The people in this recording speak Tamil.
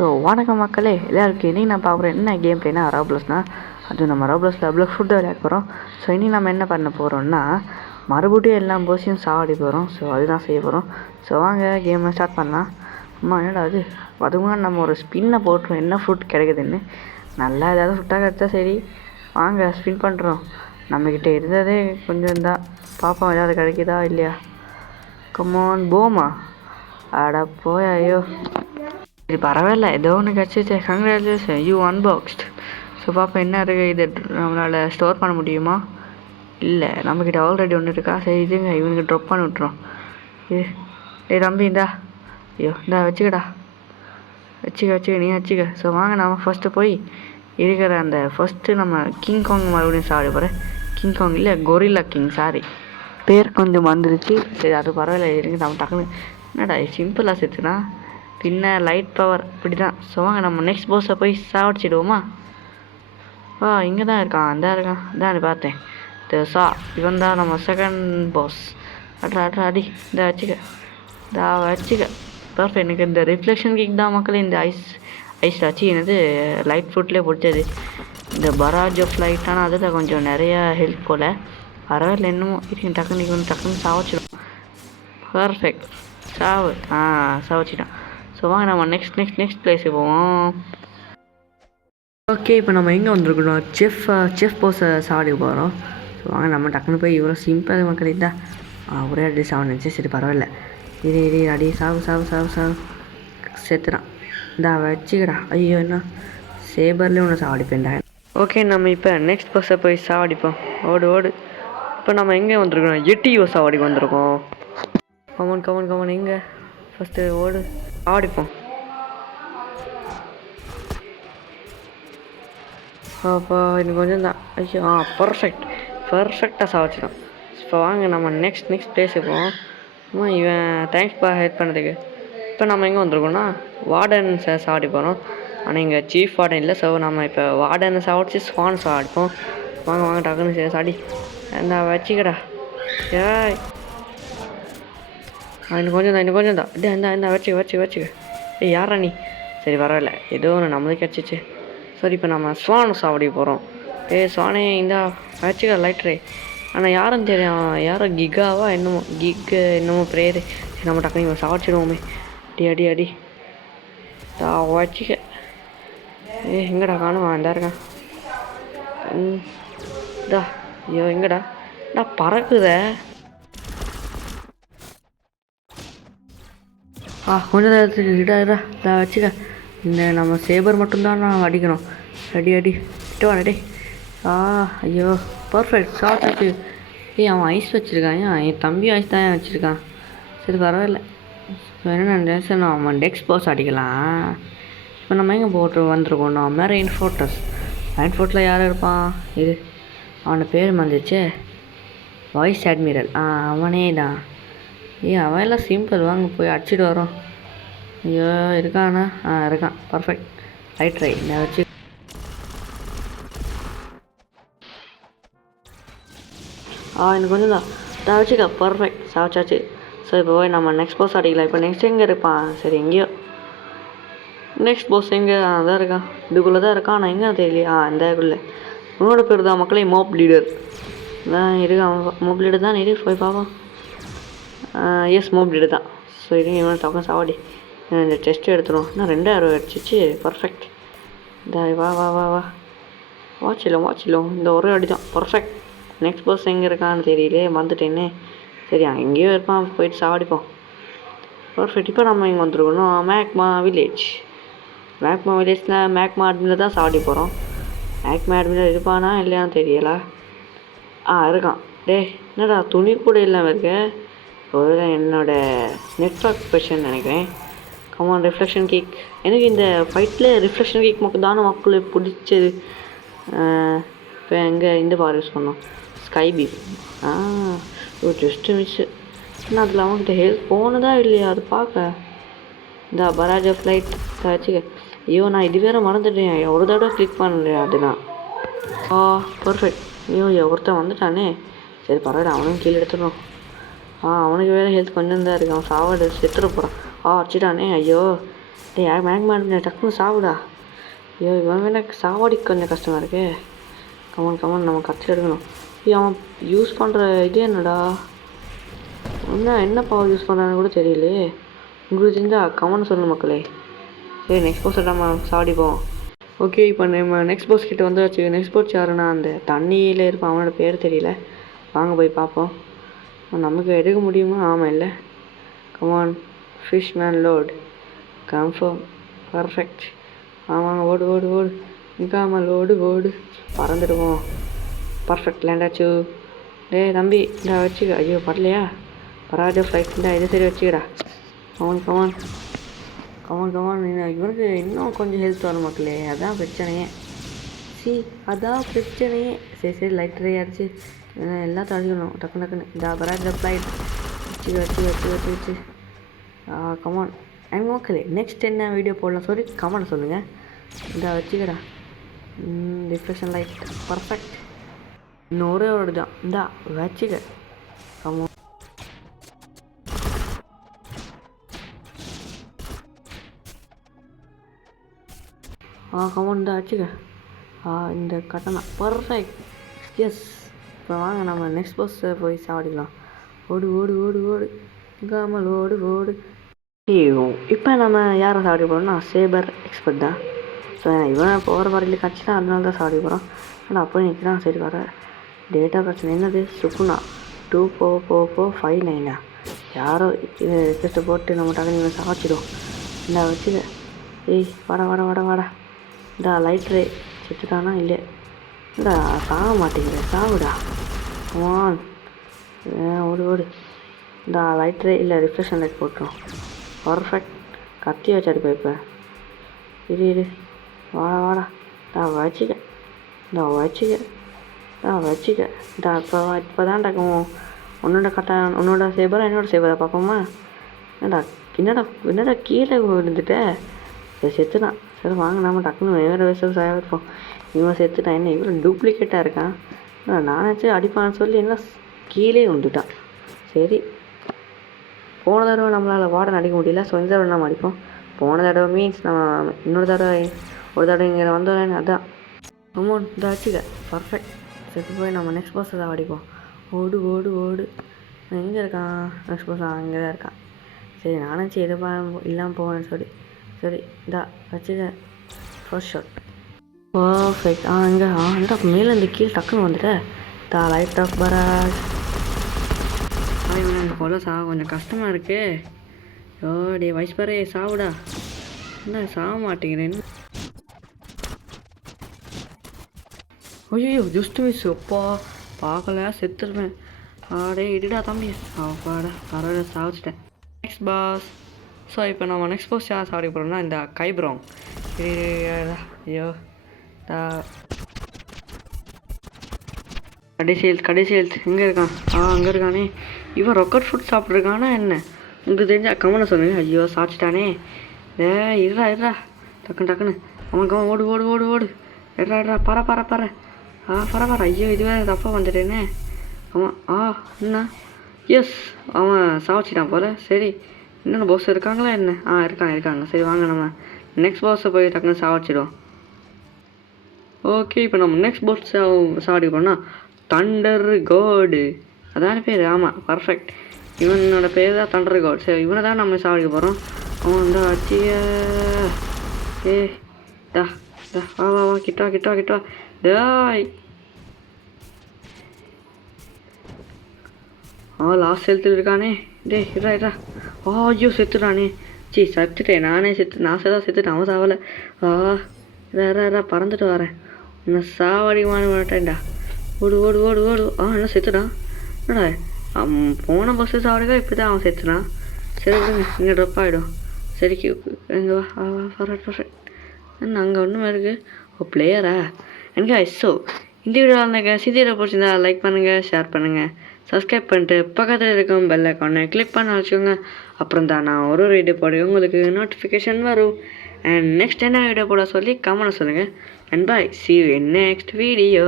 ஸோ வணக்கம் மக்களே எல்லாருக்கும் இன்றைக்கி நான் பார்க்குறேன் என்ன கேம் பிளேனா ரோப்ளஸ்னால் அது நம்ம ரோப்ளஸில் அவ்வளோ ஃபுட்டு விளையாட போகிறோம். ஸோ இன்றைக்கி நம்ம என்ன பண்ண போகிறோம்னா மறுபடியும் எல்லா போஸையும் சாவடி போகிறோம். ஸோ அதுதான் செய்ய போகிறோம். ஸோ வாங்க கேமை ஸ்டார்ட் பண்ணலாம். அம்மா என்னடா அது அதுவும் நம்ம ஒரு ஸ்பின்னை போட்டுரும் என்ன ஃபுட் கிடைக்குதுன்னு. நல்லா ஏதாவது ஃபுட்டாக கிடச்சா சரி வாங்க ஸ்பின் பண்ணுறோம். நம்மக்கிட்ட இருந்ததே கொஞ்சம் தான் பார்ப்போம் ஏதாவது கிடைக்குதா இல்லையா. கமான் போமா அடா போய் ஐயோ சரி பரவாயில்ல ஏதோ ஒன்று கிடச்சிச்சு. Congratulation you அன்பாக்ஸ்ட். ஸோ பாப்பா என்ன இருக்குது இது நம்மளால் ஸ்டோர் பண்ண முடியுமா? இல்லை நம்மக்கிட்ட ஆல்ரெடி ஒன்று இருக்கா. சரி இதுங்க இவனுக்கு ட்ராப் பண்ணி விட்றோம். டேய் தம்பி இந்தா ஐயோ இந்தா வச்சுக்கடா வச்சுக்க நீ வச்சுக்க. ஸோ வாங்க நம்ம ஃபஸ்ட்டு போய் இருக்கிற அந்த ஃபஸ்ட்டு நம்ம கிங் காங் மறுபடியும் சாப்பிட போகிறேன். கிங் காங் இல்லை கொரில்லா கிங் சாரி பேர் கொஞ்சம் வந்துருச்சு. சரி அது பரவாயில்ல இருக்கு நம்ம டக்குன்னு என்னடா சிம்பிளாக சேர்த்துனா பின்ன லைட் பவர் இப்படி தான். ஸோ வாங்க நம்ம நெக்ஸ்ட் போஸை போய் சாவடிச்சிடுவோமா. இங்கே தான் இருக்கான் அந்த இருக்கான் தான் பார்த்தேன். இவன் தான் நம்ம செகண்ட் பாஸ். அடி இந்த வச்சுக்க பர்ஃபெக்ட். எனக்கு இந்த ரிஃப்ளெக்ஷன் கிக் தான் மக்கள் இந்த ஐஸ் ஆச்சு என்னது லைட் ஃபுட்லேயே பிடிச்சது. இந்த பராஜ் ஆஃப் லைட் ஆனால் அதில் கொஞ்சம் நிறையா ஹெல்ப் போல் பரவாயில்ல இன்னமும் இருக்கு. டக்குன்னு சாவச்சிடும். பர்ஃபெக்ட் சாவச்சிட்டான். ஸோ வாங்க நம்ம நெக்ஸ்ட் பிளேஸுக்கு போவோம். ஓகே இப்போ நம்ம எங்கே வந்துருக்கணும் செஃப் போஸை சாப்பிட போகிறோம். ஸோ வாங்க நம்ம டக்குன்னு போய் இவ்வளோ சிம்பிள் மக்கள் இருந்தால் ஒரே அடி சாப்பிட நினச்சி சரி பரவாயில்ல இரு அடி சாவு செத்துறான். இந்தா வச்சுக்கடா ஐயோ என்ன சேபர்லேயே ஒன்று சாவடிப்பேன்டா. ஓகே நம்ம இப்போ நெக்ஸ்ட் பஸ்ஸை போய் சாவடிப்போம். ஓடு இப்போ நம்ம எங்கே வந்துருக்கோம் எட்டியோ சாவடிக்கு வந்திருக்கோம். கமன் எங்கே ஃபஸ்ட்டு ஓடு ஆடிப்போம். அப்போ இன்னும் கொஞ்சம் தான் ஐயோ பர்ஃபெக்டாக சாவச்சிடும். இப்போ வாங்க நம்ம நெக்ஸ்ட் பிளேஸுக்கு போவோம். இவன் தேங்க்ஸ்ப்பா ஹெல்ப் பண்ணதுக்கு. இப்போ நம்ம எங்கே வந்திருக்கோம்னா வார்டன்ஸை சாவடி போகிறோம். ஆனால் இங்கே சீஃப் வார்டன் இல்லை. ஸோ நம்ம இப்போ வார்டனை சாவடிச்சு ஸ்வான் சாவடிப்போம். வாங்க டக்குன்னு சாடி இந்த வச்சுக்கடா ஏய் இன்னும் கொஞ்சம் தான் இந்த வச்சுக்க. யாரா நீ? சரி பரவாயில்ல ஏதோ ஒன்று நம்மளுக்கு கிடச்சிச்சு. சரி இப்போ நம்ம ஸ்வான் சாவடி போகிறோம். ஸ்வானே இந்தா வச்சுக்க லைட்ரே. ஆனால் யாரும் தெரியும் யாரோ கிகாவா என்னமோ ப்ரேயரு. சரி நம்ம டக்குனு இவன் சாவடிச்சிடுவோமே. அடி வச்சுக்க. எங்கடா காணுமா இந்த இருக்கான் ஐயோ எங்கடா பறக்குத. கொஞ்சம் நேரத்துக்கு இதா வச்சுக்க. இந்த நம்ம சேபர் மட்டும்தான் நான் அடிக்கணும். அடி டே ஐயோ பர்ஃபெக்ட் ஷார்ட். அவன் ஐஸ் வச்சுருக்கான். என் தம்பி ஐஸ் தான் வச்சுருக்கான். சரி பரவாயில்ல. என்ன நினச்சேன் அவன் டெக்ஸ் பாஸ் அடிக்கலாம். இப்போ நம்ம எங்கே போட்டு வந்திருக்கோம் நம்ம மெரைன் ஃபோர்ட்டில் யார் இருப்பான் இது அவனோட பேர் வந்துச்சு வைஸ் அட்மிரல். அவனே தான். அவன் எல்லாம் சிம்பிள் வாங்க போய் அடிச்சிட்டு வரோம். ஐயோ இருக்கானா இருக்கான் பர்ஃபெக்ட் ரைட் நான் வச்சு எனக்கு கொஞ்சம் தான் வச்சுக்க பர்ஃபெக்ட் சாப்பிச்சாச்சு. ஸோ இப்போ போய் நம்ம நெக்ஸ்ட் போஸ் அடிக்கலாம். இப்போ நெக்ஸ்ட் எங்கே இருப்பான்? சரி எங்கேயோ நெக்ஸ்ட் போஸ் எங்கே தான் இருக்கான். இதுக்குள்ளே தான் இருக்கான். ஆனால் எங்கே தெரியலையா இந்த உன்னோட பேர் தான் மக்களே மோப் லீடர் தான் இருக்கான். மோப் லீடர் தான் இரு போய் பார்ப்போம். எஸ் மோப் லீடர் தான். ஸோ இருங்க இவனை டக்குன்னு சாவடி இந்த டெஸ்ட்டு எடுத்துடும். இன்னும் 2000 அடிச்சிச்சு பர்ஃபெக்ட். இந்த வா வாச்சிலும் இந்த ஒரே அடி தான் பர்ஃபெக்ட். நெக்ஸ்ட் பஸ் எங்கே இருக்கான்னு தெரியலே மறந்துட்டேன்னே. சரி எங்கேயோ இருப்பான் போயிட்டு சாவடிப்போம். பர்ஃபெக்ட். இப்போ நம்ம இங்கே வந்துருக்கணும் மேக்மா வில்லேஜில் மேக்மா அட்மினில் தான் சாவடி போகிறோம். மேக்மா அட்மினில் இருப்பானா இல்லையான்னு தெரியல. இருக்கான். என்னடா துணி கூட இல்லாமல் இருக்க. ஒரு என்னோடய நெட்ஒர்க் பிரச்சனை நினைக்கிறேன். Come on reflection cake. எனக்கு இந்த ஃபைட்டில் ரிஃப்ளெக்ஷன் கேக் மட்டும் மக்களுக்கு பிடிச்சது. இப்போ எங்கே இந்த பாரு யூஸ் பண்ணோம் ஸ்கை பீப். Just miss. ஆனால் அதில் அவங்ககிட்ட ஹெல்ப் போனதா இல்லையா அது பார்க்க. இந்த பராஜ் ஆஃப் லைட் வச்சுக்க. ஐயோ நான் இது வேறு மறந்துட்டேன். ஒரு தடவை கிளிக் பண்ணலையா அதுதான். பர்ஃபெக்ட். ஒருத்தன் வந்துட்டானே. சரி பரவாயில்ல அவனும் கீழே எடுத்துடுறோம். அவனுக்கு வேறு ஹெல்த் கொஞ்சம் தான் இருக்குது. அவன் சாவாடு செத்துட போகிறான். அடிச்சிட்டானே ஐயோ டேய் மேக்மா டக்குன்னு சாவுடா. ஐயோ இவன் எனக்கு சாவடிக்கு கொஞ்சம் கஷ்டமாக இருக்கு. கமான் நம்ம கத்தி எடுக்கணும். அவன் யூஸ் பண்ணுற இது என்னடா, என்ன பவர் யூஸ் பண்ணுறான்னு கூட தெரியலையே. உங்களுக்கு தெரிஞ்சால் கமெண்ட் சொல்லணும் மக்களே. சரி நெக்ஸ்ட் போஸ் நம்ம சாவடிப்போம். ஓகே இப்போ நம்ம நெக்ஸ்ட் போஸ் கிட்ட வந்தாச்சு. நெக்ஸ்ட் போஸ் யாருன்னா அந்த தண்ணியில் இருப்பான், அவனோட பேர் தெரியல. வாங்க போய் பார்ப்போம். நமக்கு எடுக்க முடியுமா? ஆமாம் இல்லை. Come on fish man load confirm perfect. ஆமாங்க ஓடு நிற்காமல் ஓடு பறந்துடுவோம். பர்ஃபெக்ட் லேண்டாச்சு. டேய் தம்பி இந்த வச்சுக்க. ஐயோ பரலையா, பராஜ ஃப்ளைட் இந்த இது சரி வச்சுக்கடா. கமான் இவனுக்கு இன்னும் கொஞ்சம் ஹெல்த் வரும் மக்களே, அதான் பிரச்சனையே. சரி லைட்டரே ஆச்சு. எல்லாத்தையும் அடிக்கணும் டக்குன்னு. இந்த பராஜ ஃப்ளைட் வச்சு கமான். எனக்கு மக்களே நெக்ஸ்ட் என்ன வீடியோ போடலாம் சொல்லி கமெண்ட் சொல்லுங்கள். இந்த வச்சுக்கடா. ரிஃப்ரெஷன் லைட் பர்ஃபெக்ட். இன்னும் ஒரே ஒரு தான் இந்தா வச்சுக்க. கமான் கமான் இந்த வச்சுக்க. இந்த கட்டணா பர்ஃபெக்ட். எஸ் இப்போ வாங்க நம்ம நெக்ஸ்ட் பஸ்ஸை போய் சாவடிக்கலாம். ஓடு நிற்காமல் ஓடு. இப்போ நம்ம யாரை சாவடி போகிறோம்னா சேபர் எக்ஸ்பர்ட் தான். ஸோ இவன் போகிற வரையில் கிடச்சினா அதனால தான் சாவடி போகிறோம். ஆனால் அப்போ நிற்கிறான். சரி வர டேட்டா பிரச்சனை என்னது சுப்புனா 244459 யாரோ இது ரிக்வெஸ்ட்டை போட்டு நம்ம டக்குனு இவன் சாவச்சிடும். இந்த வச்சுக்க. ஏய் வாடா இந்த லைட்ரே செத்துட்டானா இல்லை இந்த சாக மாட்டேங்கிற சாவுடா. கமான் ஓடு இந்த லைட்ரே இல்லை ரிஃப்ரெஷன் லைட் போட்டுரும். பர்ஃபெக்ட். கத்தி வச்சாரு இப்போ இரு வாடா வச்சுக்க. இப்போ தான்டா உன்னோட சேபரா என்னோட சேபரா பார்ப்போமா? என்னடா கீழே விழுந்துட்ட. செத்துட்டான். சரி வாங்க நம்ம டக்குன்னு வேறு விவசாயம் இருப்போம். இவன் செத்துட்டான். என்ன இவன் டூப்ளிகேட்டாக இருக்கான். நானாச்சும் அடிப்பான்னு சொல்லி என்ன கீழே விழுந்துட்டான். சரி போன தடவை நம்மளால் வார்டன் அடிக்க முடியல. ஸோ இந்த தடவை நம்ம அடிப்போம். போன தடவை மீன்ஸ் நம்ம ஒரு தடவை இங்கே வந்தோம். அதான் அமௌண்ட் இந்த வச்சுக்க. பர்ஃபெக்ட். செத்து போய் நம்ம நெக்ஸ்ட் பஸ்ஸை தான் அடிப்போம். ஓடு எங்கே இருக்கான் நெக்ஸ்ட் பஸ்? அங்கே தான் இருக்கான். சரி நானாச்சும் எதுப்பா இல்லாமல் போவேன்னு சொல்லி சரி இந்தா வச்சுக்க. First shot perfect. இங்கே இந்த மேலே இந்த கீழே டக்குன்னு வந்துட்டேன். லைட் ஆஃப் பராஜ். இந்த கொலை கொஞ்சம் கஷ்டமாக இருக்கு. டே வயசு பாரு சாவுடா. என்ன சாக மாட்டேங்கிறேன். ஐயோ ஜஸ்ட் மிஸ். அப்பா பார்க்கல செத்துருவேன். இடிடா தம்பி. அப்பாடா பரவாயில்ல சாவிச்சிட்டேன். Next pass. ஸோ இப்போ நம்ம நெக்ஸ்ட் பாஸ் யார் சாப்பிட போகிறோம்னா இந்த கைப்ரோங். ஐயோ கடைசி ஹெல்த் எங்கே இருக்கான்? அங்கே இருக்கானே. இவன் ரொக்கட் ஃபுட் சாப்பிட்ருக்கானா என்ன? உங்களுக்கு தெரிஞ்சா கமெண்ட் சொல்லுங்க. ஐயோ சாச்சிட்டானே. இருடா டக்குன்னு அவனுக்கு ஓடு எட்ரா பற பர. ஐயோ இதுவே தப்பாக வந்துட்டேனே. ஆமாம் என்ன? எஸ் அவன் சாவச்சிட்டான் போல. சரி இன்னொன்று பாஸ் இருக்காங்களா என்ன? இருக்காங்க. சரி வாங்க நம்ம நெக்ஸ்ட் பாஸை போய் டக்குன்னு சாவச்சிடுவோம். ஓகே இப்போ நம்ம நெக்ஸ்ட் பாஸ் சாவடி போனால் தண்டர் காடு அதான பேர். ஆமாம் பர்ஃபெக்ட். இவனோட பேர் தான் தண்டர் காட். சரி இவனை தான் நம்ம சாவடிக்க போகிறோம். அவன் வந்து அச்சிய வா கிட்டா டாய். லாஸ்ட் ஹெல்த்தில் இருக்கானே. இருடா. ஐயோ செத்துட்டானே. செத்துட்டேன் நான் செத்துட்டேன். அவன் சாவலை. பறந்துட்டு வரேன். நான் சாவடிமான மாட்டேன்டா. ஓடு என்ன செத்துட்டான். என்னடா போன பஸ்ஸு சாவடிக்கா இப்படி தான் அவன் செத்துனான். சரி விடுங்க இங்கே ட்ரப் ஆகிடும். சரி எங்கே வா பர்ஃபெக்ட். என்ன அங்கே ஒன்றுமே இருக்குது. பிளேயரா எனக்கு ஸோ இந்த வீடியோ இருந்தாங்க சிதியில் பிடிச்சிருந்தா லைக் பண்ணுங்கள், ஷேர் பண்ணுங்கள், சப்ஸ்கிரைப் பண்ணிட்டு பக்கத்தில் இருக்கும் பெல் ஐக்கானை கிளிக் பண்ண வச்சுக்கோங்க. அப்புறம் தான் நான் ஒரு வீடியோ போட உங்களுக்கு நோட்டிஃபிகேஷன் வரும். அண்ட் நெக்ஸ்ட் என்ன வீடியோ போட சொல்லி கமெண்ட் சொல்லுங்கள். And bye, see you in next video.